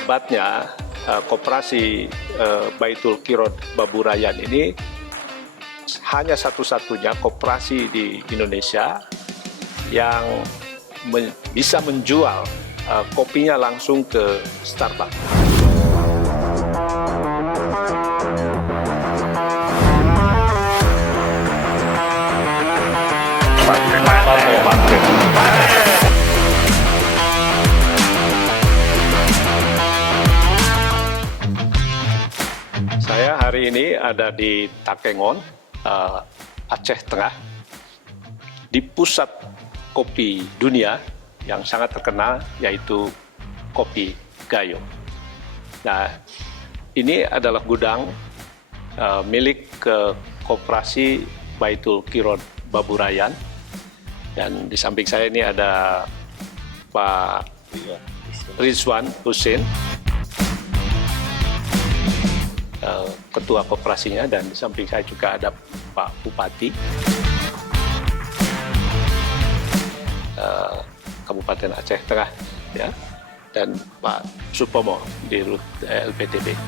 hebatnya koperasi Baitul Qirot Baburayan ini hanya satu-satunya koperasi di Indonesia yang bisa menjual kopinya langsung ke Starbucks. Saya hari ini ada di Takengon, Aceh Tengah, di pusat kopi dunia yang sangat terkenal, yaitu kopi Gayo. Nah, ini adalah gudang milik koperasi Baitul Qirot Baburayan, dan di samping saya ini ada Pak Rizwan Husin, ketua koperasinya, dan di samping saya juga ada Pak Bupati Kabupaten Aceh Tengah, ya, dan Pak Supomo di LPDB.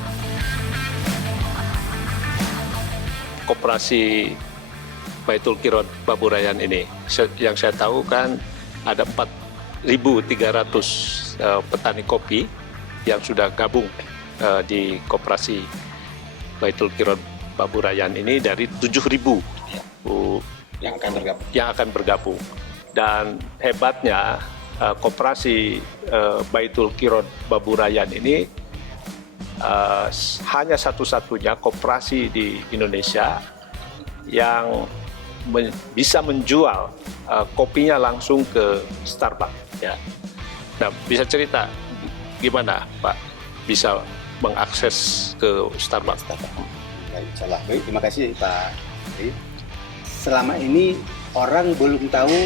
Koperasi Baitul Qirot Baburayan ini, yang saya tahu kan ada 4.300 petani kopi yang sudah gabung di koperasi Baitul Qirot Baburayan ini dari 7.000 yang akan bergabung. Dan hebatnya koperasi Baitul Qirot Baburayan ini hanya satu-satunya koperasi di Indonesia yang bisa menjual kopinya langsung ke Starbucks. Ya. Nah, bisa cerita gimana Pak bisa mengakses ke Starbucks? Baik, insyaallah. Baik, terima kasih Pak. Selama ini orang belum tahu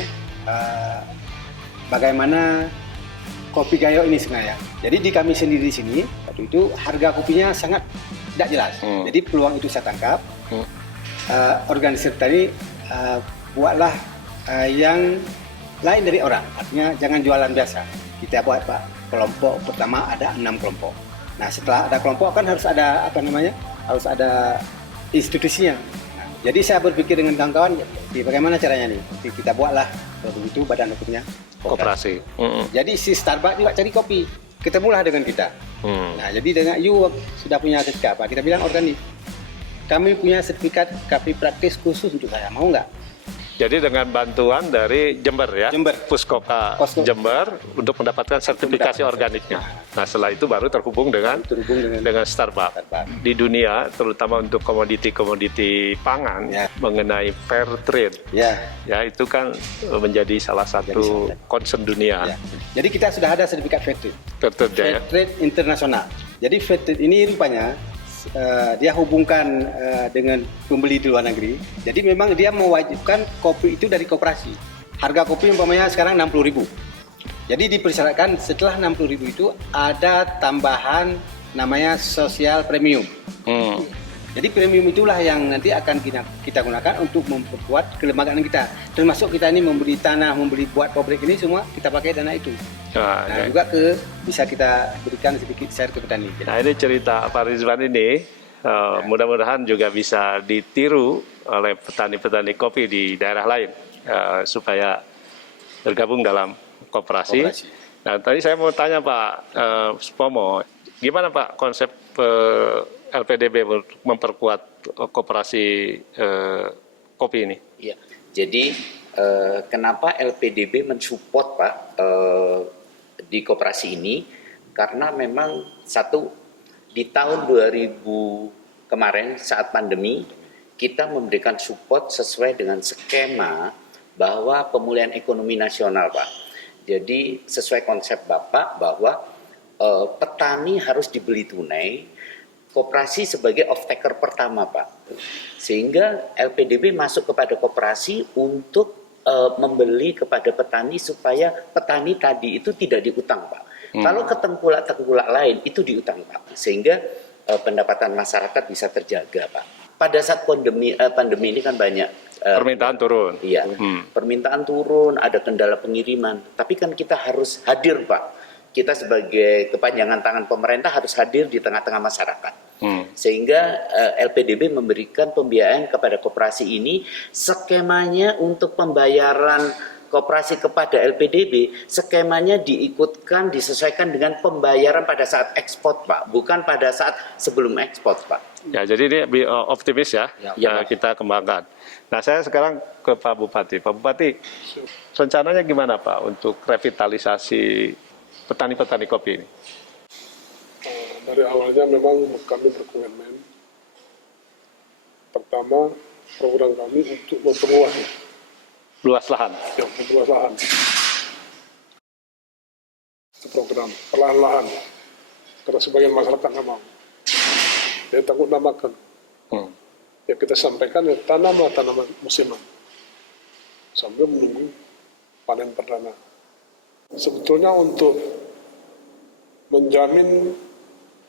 bagaimana kopi Gayo ini sebenarnya. Jadi di kami sendiri di sini, waktu itu harga kopinya sangat tidak jelas. Jadi peluang itu saya tangkap. Organisasi tadi buatlah yang lain dari orang. Artinya jangan jualan biasa. Kita buat Pak, kelompok pertama ada 6 kelompok. Nah, setelah ada kelompok kan harus ada harus ada institusinya. Nah, jadi saya berpikir dengan kawan-kawan, bagaimana caranya nih? Kita buatlah begitu badan hukumnya Koperasi. Jadi si Starbucks juga cari kopi, ketemulah dengan kita. Nah, jadi dengan sudah punya sertifikat Pak. Kita bilang organik. Kami punya sertifikat kopi praktis khusus untuk saya, mau nggak? Jadi dengan bantuan dari Jember, ya, Jember. Puskoka Jember untuk mendapatkan sertifikasi organiknya. Nah, setelah itu baru terhubung dengan Starbucks. Di dunia, terutama untuk komoditi pangan, mengenai fair trade, ya itu kan menjadi salah satu concern dunia. Ya. Jadi kita sudah ada sertifikat fair trade, fair trade internasional. Jadi fair trade ini rupanya dia hubungkan dengan pembeli di luar negeri. Jadi memang dia mewajibkan kopi itu dari koperasi. Harga kopi umpamanya sekarang 60.000. Jadi dipersyaratkan setelah 60.000 itu ada tambahan namanya sosial premium. Jadi premium itulah yang nanti akan kita gunakan untuk memperkuat kelembagaan kita. Termasuk kita ini membeli tanah, buat pabrik ini semua kita pakai dana itu. Nah, juga bisa kita berikan sedikit share ke petani. Nah, ini cerita Pak Rizwan ini mudah-mudahan juga bisa ditiru oleh petani-petani kopi di daerah lain supaya bergabung dalam koperasi. Nah, tadi saya mau tanya Pak Supomo, gimana Pak konsep LPDB untuk memperkuat koperasi kopi ini? Ya, jadi kenapa LPDB mensupport Pak di koperasi ini? Karena memang di tahun 2000 kemarin saat pandemi kita memberikan support sesuai dengan skema bahwa pemulihan ekonomi nasional Pak. Jadi sesuai konsep Bapak bahwa petani harus dibeli tunai, koperasi sebagai off-taker pertama Pak, sehingga LPDB masuk kepada koperasi untuk membeli kepada petani supaya petani tadi itu tidak diutang Pak. Kalau ke tengkulak lain itu diutang Pak, sehingga pendapatan masyarakat bisa terjaga Pak. Pada saat pandemi ini kan banyak permintaan turun. Iya, permintaan turun, ada kendala pengiriman, tapi kan kita harus hadir Pak kita sebagai kepanjangan tangan pemerintah harus hadir di tengah-tengah masyarakat. Sehingga LPDB memberikan pembiayaan kepada koperasi ini, skemanya untuk pembayaran koperasi kepada LPDB, skemanya diikutkan, disesuaikan dengan pembayaran pada saat ekspor, Pak, bukan pada saat sebelum ekspor, Pak. Ya, jadi ini optimis ya, Ya. kita kembangkan. Nah, saya sekarang ke Pak Bupati. Pak Bupati, rencananya gimana Pak untuk revitalisasi petani-petani kopi ini? Dari awalnya memang kami berkomitmen, pertama program kami untuk memperluas Luas lahan. lahan. Itu program perlahan-lahan, karena sebagian masyarakat nggak mau. Dia takut namakan. Ya kita sampaikan ya tanaman musiman sambil menunggu panen perdana. Sebetulnya untuk menjamin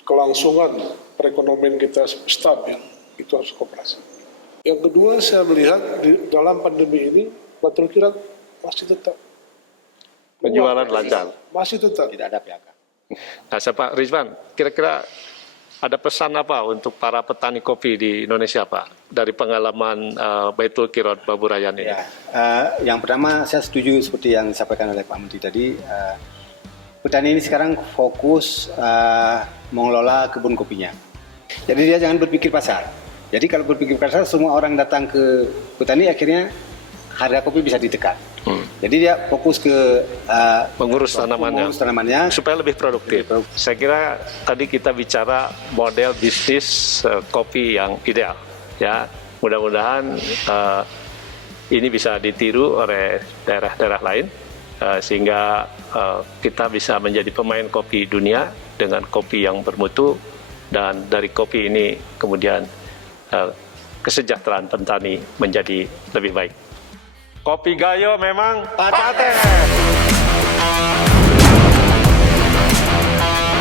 kelangsungan perekonomian kita stabil, itu harus koperasi. Yang kedua, saya melihat di dalam pandemi ini Batul Kira masih tetap Penjualan lancar. masih tetap. Tidak ada PHK. Nah, saya Pak Rizwan, kira-kira ada pesan apa untuk para petani kopi di Indonesia Pak dari pengalaman Baitul Qirot Baburayan ini? Ya, yang pertama saya setuju seperti yang disampaikan oleh Pak Menteri tadi. Petani ini sekarang fokus mengelola kebun kopinya. Jadi dia jangan berpikir pasar. Jadi kalau berpikir pasar, semua orang datang ke petani, akhirnya harga kopi bisa ditekan. Jadi dia fokus ke Mengurus tanamannya supaya lebih produktif. Saya kira tadi kita bicara model bisnis kopi yang ideal. Ya, mudah-mudahan ini bisa ditiru oleh daerah-daerah lain sehingga kita bisa menjadi pemain kopi dunia dengan kopi yang bermutu, dan dari kopi ini kemudian kesejahteraan petani menjadi lebih baik. Kopi Gayo memang paten.